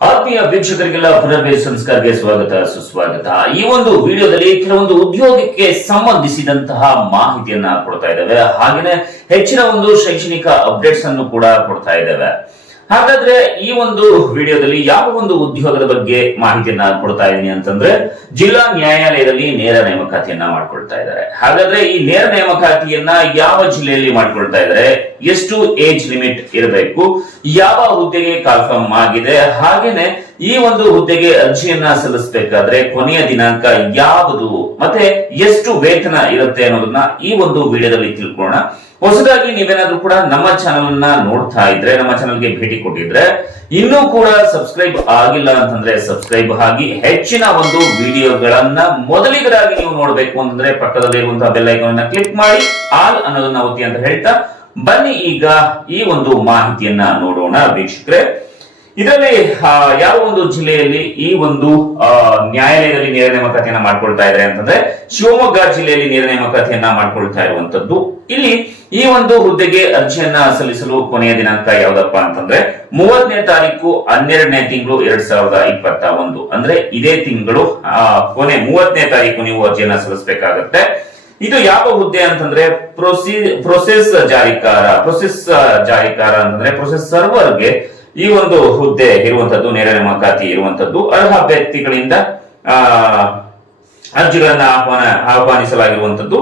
ಆತ್ಮೀಯ ವೀಕ್ಷಕರಿಗೆಲ್ಲ ಪುನರ್ವೇದ ಸಂಸ್ಕಾರಕ್ಕೆ ಸ್ವಾಗತ ಸುಸ್ವಾಗತ. ಈ ಒಂದು ವಿಡಿಯೋದಲ್ಲಿ ಕೆಲವೊಂದು ಉದ್ಯೋಗಕ್ಕೆ ಸಂಬಂಧಿಸಿದಂತಹ ಮಾಹಿತಿಯನ್ನ ಕೊಡ್ತಾ ಇದ್ದೇವೆ. ಹಾಗೇನೆ ಹೆಚ್ಚಿನ ಒಂದು ಶೈಕ್ಷಣಿಕ ಅಪ್ಡೇಟ್ಸ್ ಅನ್ನು ಕೂಡ ಕೊಡ್ತಾ ಇದ್ದೇವೆ. ಹಾಗಾದ್ರೆ ಈ ಒಂದು ವಿಡಿಯೋದಲ್ಲಿ ಯಾವ ಒಂದು ಉದ್ಯೋಗದ ಬಗ್ಗೆ ಮಾಹಿತಿಯನ್ನ ಕೊಡ್ತಾ ಇದ್ದೀನಿ ಅಂತಂದ್ರೆ, ಜಿಲ್ಲಾ ನ್ಯಾಯಾಲಯದಲ್ಲಿ ನೇರ ನೇಮಕಾತಿಯನ್ನ ಮಾಡ್ಕೊಳ್ತಾ ಇದ್ದಾರೆ. ಹಾಗಾದ್ರೆ ಈ ನೇರ ನೇಮಕಾತಿಯನ್ನ ಯಾವ ಜಿಲ್ಲೆಯಲ್ಲಿ ಮಾಡ್ಕೊಳ್ತಾ ಇದ್ದಾರೆ, ಎಷ್ಟು ಏಜ್ ಲಿಮಿಟ್ ಇರಬೇಕು, ಯಾವ ಹುದ್ದೆಗೆ ಕಾಲ್ಫಾರ್ಮ್ ಆಗಿದೆ, ಹಾಗೇನೆ ಈ ಒಂದು ಹುದ್ದೆಗೆ ಅರ್ಜಿಯನ್ನ ಸಲ್ಲಿಸಬೇಕಾದ್ರೆ ಕೊನೆಯ ದಿನಾಂಕ ಯಾವುದು, ಮತ್ತೆ ಎಷ್ಟು ವೇತನ ಇರುತ್ತೆ ಅನ್ನೋದನ್ನ ಈ ಒಂದು ವಿಡಿಯೋದಲ್ಲಿ ತಿಳ್ಕೊಳ್ಳೋಣ. ಹೊಸದಾಗಿ ನೀವೇನಾದ್ರೂ ಕೂಡ ನಮ್ಮ ಚಾನೆಲ್ ಅನ್ನ ನೋಡ್ತಾ ಇದ್ರೆ, ನಮ್ಮ ಚಾನೆಲ್ಗೆ ಭೇಟಿ ಕೊಟ್ಟಿದ್ರೆ, ಇನ್ನೂ ಕೂಡ ಸಬ್ಸ್ಕ್ರೈಬ್ ಆಗಿಲ್ಲ ಅಂತಂದ್ರೆ ಸಬ್ಸ್ಕ್ರೈಬ್ ಆಗಿ ಹೆಚ್ಚಿನ ಒಂದು ವಿಡಿಯೋಗಳನ್ನ ಮೊದಲಿಗರಾಗಿ ನೀವು ನೋಡ್ಬೇಕು ಅಂತಂದ್ರೆ ಪಕ್ಕದಲ್ಲಿ ಇರುವಂತಹ ಬೆಲ್ ಐಕಾನ್ ಅನ್ನ ಕ್ಲಿಕ್ ಮಾಡಿ ಆಲ್ ಅನ್ನೋದನ್ನ ಒತ್ತಿ ಅಂತ ಹೇಳ್ತಾ ಬನ್ನಿ ಈಗ ಈ ಒಂದು ಮಾಹಿತಿಯನ್ನ ನೋಡೋಣ ವೀಕ್ಷಕರೇ. ಇದರಲ್ಲಿ ಯಾವ ಒಂದು ಜಿಲ್ಲೆಯಲ್ಲಿ ಈ ಒಂದು ನ್ಯಾಯಾಲಯದಲ್ಲಿ ನೇರ ನೇಮಕಾತಿಯನ್ನ ಮಾಡ್ಕೊಳ್ತಾ ಇದ್ದಾರೆ ಅಂತಂದ್ರೆ, ಶಿವಮೊಗ್ಗ ಜಿಲ್ಲೆಯಲ್ಲಿ ನೇರ ನೇಮಕಾತಿಯನ್ನ ಮಾಡ್ಕೊಳ್ತಾ ಇರುವಂತದ್ದು. ಇಲ್ಲಿ ಈ ಒಂದು ಹುದ್ದೆಗೆ ಅರ್ಜಿಯನ್ನ ಸಲ್ಲಿಸಲು ಕೊನೆಯ ದಿನಾಂಕ ಯಾವ್ದಪ್ಪ ಅಂತಂದ್ರೆ 30ನೇ ತಾರೀಕು 12ನೇ ತಿಂಗಳು 2021, ಅಂದ್ರೆ ಇದೇ ತಿಂಗಳು ಕೊನೆ 30ನೇ ತಾರೀಕು ನೀವು ಅರ್ಜಿಯನ್ನ ಸಲ್ಲಿಸಬೇಕಾಗತ್ತೆ. ಇದು ಯಾವ ಹುದ್ದೆ ಅಂತಂದ್ರೆ ಪ್ರೊಸೆಸ್ ಜಾರಿಕಾರ ಅಂತಂದ್ರೆ ಪ್ರೊಸೆಸ್ ಸರ್ವರ್ಗೆ ಈ ಒಂದು ಹುದ್ದೆ ಇರುವಂತದ್ದು, ನೇರ ನೇಮಕಾತಿ ಇರುವಂತದ್ದು. ಅರ್ಹ ಅಭ್ಯರ್ಥಿಗಳಿಂದ ಅರ್ಜಿಗಳನ್ನ ಆಹ್ವಾನಿಸಲಾಗಿರುವಂತದ್ದು.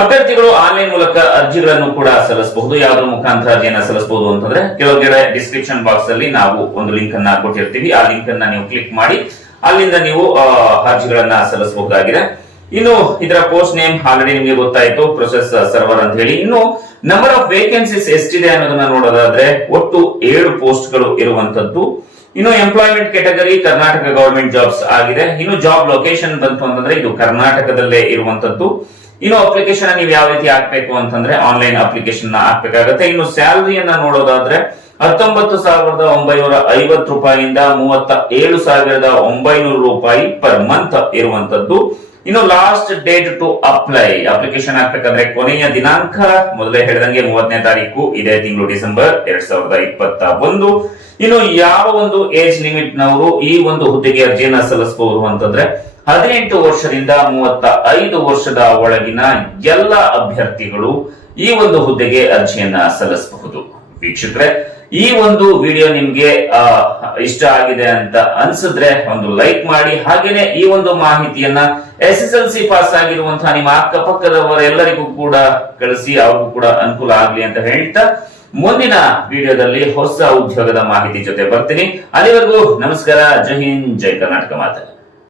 ಅಭ್ಯರ್ಥಿಗಳು ಆನ್ಲೈನ್ ಮೂಲಕ ಅರ್ಜಿಗಳನ್ನು ಕೂಡ ಸಲ್ಲಿಸಬಹುದು. ಯಾವುದ್ರ ಮುಖಾಂತರ ಅರ್ಜಿಯನ್ನ ಸಲ್ಲಿಸಬಹುದು ಅಂತಂದ್ರೆ, ಕೆಲವೊಂದೆಡೆ ಡಿಸ್ಕ್ರಿಪ್ಷನ್ ಬಾಕ್ಸ್ ಅಲ್ಲಿ ನಾವು ಒಂದು ಲಿಂಕ್ ಅನ್ನ ಕೊಟ್ಟಿರ್ತೀವಿ. ಆ ಲಿಂಕ್ ಅನ್ನ ನೀವು ಕ್ಲಿಕ್ ಮಾಡಿ ಅಲ್ಲಿಂದ ನೀವು ಅರ್ಜಿಗಳನ್ನ ಸಲ್ಲಿಸಬಹುದಾಗಿದೆ. ಇನ್ನು ಇದರ ಪೋಸ್ಟ್ ನೇಮ್ ಆಲ್ರೆಡಿ ನಿಮಗೆ ಗೊತ್ತಾಯ್ತು, ಪ್ರೊಸೆಸ್ ಸರ್ವರ್ ಅಂತ ಹೇಳಿ. ಇನ್ನು ನಂಬರ್ ಆಫ್ ವೇಕೆನ್ಸೀಸ್ ಎಷ್ಟಿದೆ ಅನ್ನೋದನ್ನ ನೋಡೋದಾದ್ರೆ ಒಟ್ಟು 7 ಪೋಸ್ಟ್ ಗಳು ಇರುವಂತದ್ದು. ಇನ್ನು employment category Karnataka government jobs ಆಗಿದೆ. ಇನ್ನು ಜಾಬ್ ಲೊಕೇಶನ್ ಬಂತು ಅಂತಂದ್ರೆ ಇದು ಕರ್ನಾಟಕದಲ್ಲೇ ಇರುವಂತದ್ದು. ಇನ್ನು ಅಪ್ಲಿಕೇಶನ್ ನೀವು ಯಾವ ರೀತಿ ಹಾಕ್ಬೇಕು ಅಂತಂದ್ರೆ ಆನ್ಲೈನ್ ಅಪ್ಲಿಕೇಶನ್ ಹಾಕ್ಬೇಕಾಗುತ್ತೆ. ಇನ್ನು ಸ್ಯಾಲರಿಯನ್ನ ನೋಡೋದಾದ್ರೆ 19,950 ರೂಪಾಯಿಯಿಂದ 37,900 ರೂಪಾಯಿ ಪರ್ ಮಂತ್ ಇರುವಂತದ್ದು. ಇನ್ನು ಲಾಸ್ಟ್ ಡೇಟ್ ಟು ಅಪ್ಲಿಕೇಶನ್ ಹಾಕ್ಬೇಕಾದ್ರೆ ಕೊನೆಯ ದಿನಾಂಕ ಮೊದಲೇ ಹೇಳಿದಂಗೆ 30ನೇ ತಾರೀಕು ಇದೇ ತಿಂಗಳು ಡಿಸೆಂಬರ್ 2021. ಇನ್ನು ಯಾವ ಒಂದು ಏಜ್ ಲಿಮಿಟ್ ನವರು ಈ ಒಂದು ಹುದ್ದೆಗೆ ಅರ್ಜಿಯನ್ನ ಸಲ್ಲಿಸಬಹುದು ಅಂತಂದ್ರೆ 18 ವರ್ಷದಿಂದ 35 ವರ್ಷದ ಒಳಗಿನ ಎಲ್ಲ ಅಭ್ಯರ್ಥಿಗಳು ಈ ಒಂದು ಹುದ್ದೆಗೆ ಅರ್ಜಿಯನ್ನ ಸಲ್ಲಿಸಬಹುದು. ವೀಕ್ಷಕರೇ, ಈ ಒಂದು ವಿಡಿಯೋ ನಿಮ್ಗೆ ಇಷ್ಟ ಆಗಿದೆ ಅಂತ ಅನ್ಸಿದ್ರೆ ಒಂದು ಲೈಕ್ ಮಾಡಿ. ಹಾಗೇನೆ ಈ ಒಂದು ಮಾಹಿತಿಯನ್ನ SSLC ಪಾಸ್ ಆಗಿರುವಂತಹ ನಿಮ್ಮ ಅಕ್ಕಪಕ್ಕದವರೆಲ್ಲರಿಗೂ ಕೂಡ ಕಳಿಸಿ, ಅವ್ರಿಗೂ ಕೂಡ ಅನುಕೂಲ ಆಗ್ಲಿ ಅಂತ ಹೇಳ್ತಾ ಮುಂದಿನ ವಿಡಿಯೋದಲ್ಲಿ ಹೊಸ ಉದ್ಯೋಗದ ಮಾಹಿತಿ ಜೊತೆ ಬರ್ತೀನಿ. ಅಲ್ಲಿವರೆಗೂ ನಮಸ್ಕಾರ. ಜೈ ಹಿಂದ್, ಜೈ ಕರ್ನಾಟಕ ಮಾತೆ.